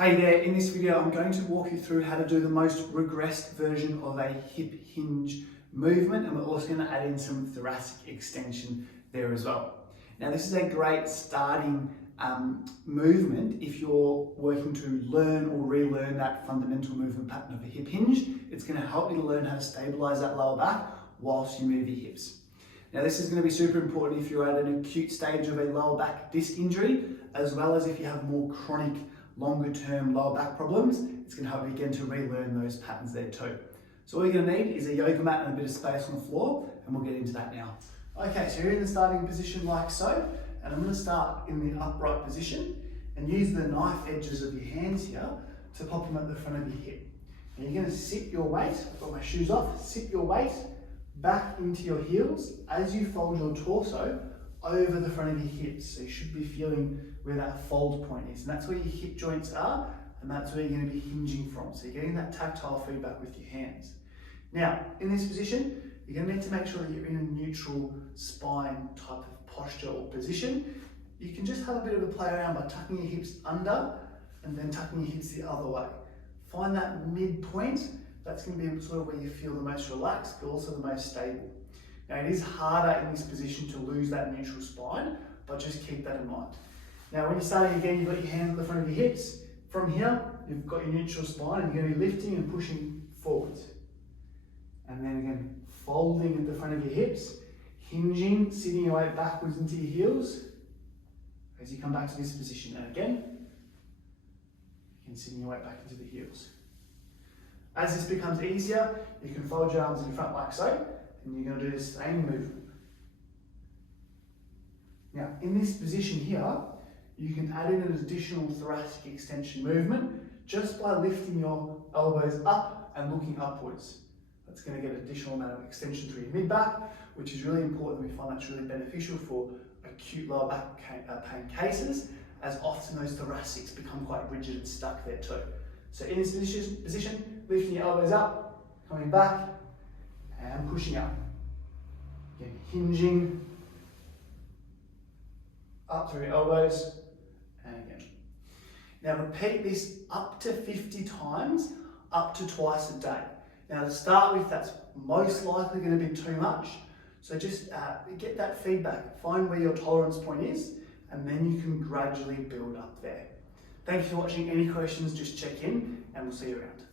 Hey there, in this video I'm going to walk you through how to do the most regressed version of a hip hinge movement, and we're also going to add in some thoracic extension there as well. Now this is a great starting movement if you're working to learn or relearn that fundamental movement pattern of a hip hinge. It's going to help you to learn how to stabilize that lower back whilst you move your hips. Now this is going to be super important if you're at an acute stage of a lower back disc injury, as well as if you have more chronic longer term lower back problems. It's going to help you again to relearn those patterns there too. So all you're going to need is a yoga mat and a bit of space on the floor, and we'll get into that now. Okay, so you're in the starting position like so, and I'm going to start in the upright position and use the knife edges of your hands here to pop them at the front of your hip. And you're going to sit your weight, I've got my shoes off, sit your weight back into your heels as you fold your torso over the front of your hips. So you should be feeling where that fold point is, and that's where your hip joints are, and that's where you're going to be hinging from. So you're getting that tactile feedback with your hands. Now, in this position, you're going to need to make sure that you're in a neutral spine type of posture or position. You can just have a bit of a play around by tucking your hips under and then tucking your hips the other way. Find that midpoint. That's going to be sort of where you feel the most relaxed, but also the most stable. Now, it is harder in this position to lose that neutral spine, but just keep that in mind. Now, when you're starting again, you've got your hands at the front of your hips. From here, you've got your neutral spine, and you're going to be lifting and pushing forwards. And then again, folding at the front of your hips, hinging, sitting your weight backwards into your heels as you come back to this position. And again, you can sitting your weight back into the heels. As this becomes easier, you can fold your arms in front like so, and you're going to do the same movement. Now, in this position here, you can add in an additional thoracic extension movement just by lifting your elbows up and looking upwards. That's going to get an additional amount of extension through your mid-back, which is really important. We find that's really beneficial for acute lower back pain cases, as often those thoracics become quite rigid and stuck there too. So in this position, lifting your elbows up, coming back, and pushing up. Again, hinging up through your elbows, and again. Now repeat this up to 50 times, up to twice a day. Now to start with, that's most likely going to be too much. So just get that feedback, find where your tolerance point is, and then you can gradually build up there. Thank you for watching. Any questions, just check in, and we'll see you around.